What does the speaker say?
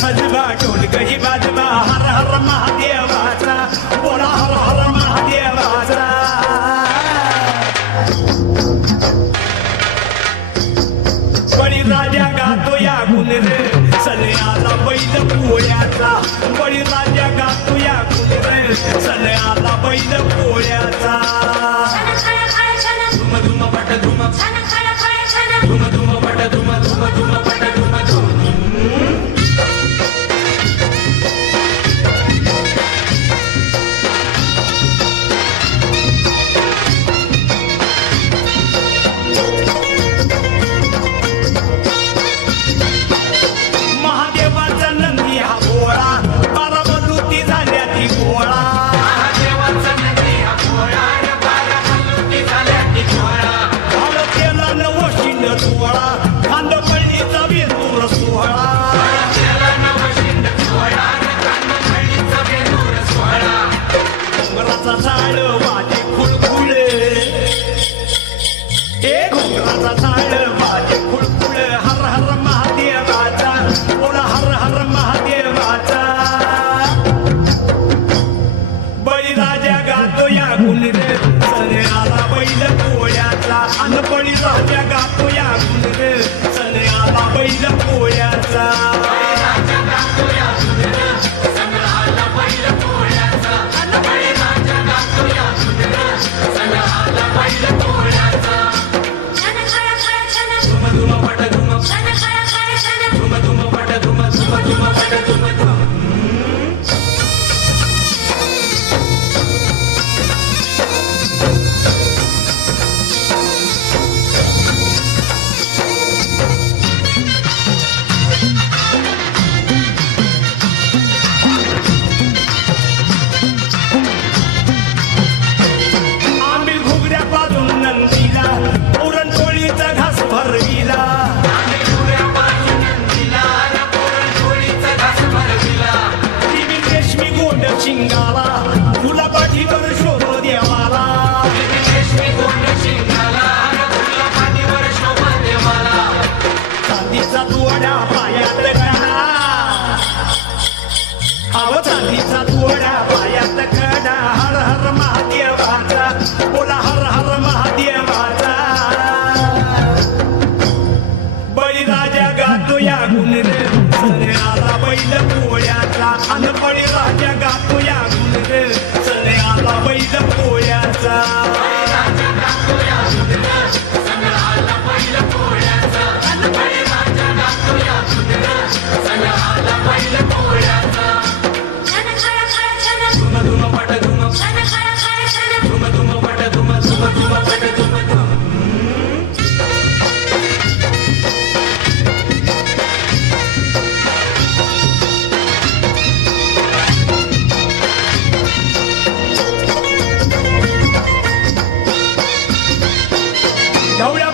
सजवा ढोलक ही बाजवा हर हर महादेवाचा बोला हर हर महादेवाचा बळी राजा गातो या गुणर सलयाला बैल पोळ्याचा बळी राजा गातो या गुणर सलयाला बैल पोळ्याचा धुम धुम पट धुम धुम धुम घोंगराचा झाड माझे खुळखुळे. ए घोंगराचा झाड माझे खुळखुळ. हर हर महादेवाचा बोला हर हर महादेवाचा बळीराजा गातो या गुणरे सने आला बैल पोळ्याचा अन बळीराजा गातो या गुणरे सने आला बैल पोळ्याचा शिंगाला तुला पाठीवर शोध देवाला. चांदीचा तुवडा पायात कडा अव चांदीचा पायात कडा हर हर महादेवाचा बोला हर हर महादेवाचा. बळीराजा गातो या गुणरे सरे आला बैल पोळ्याचा अन बळीराजा Ahora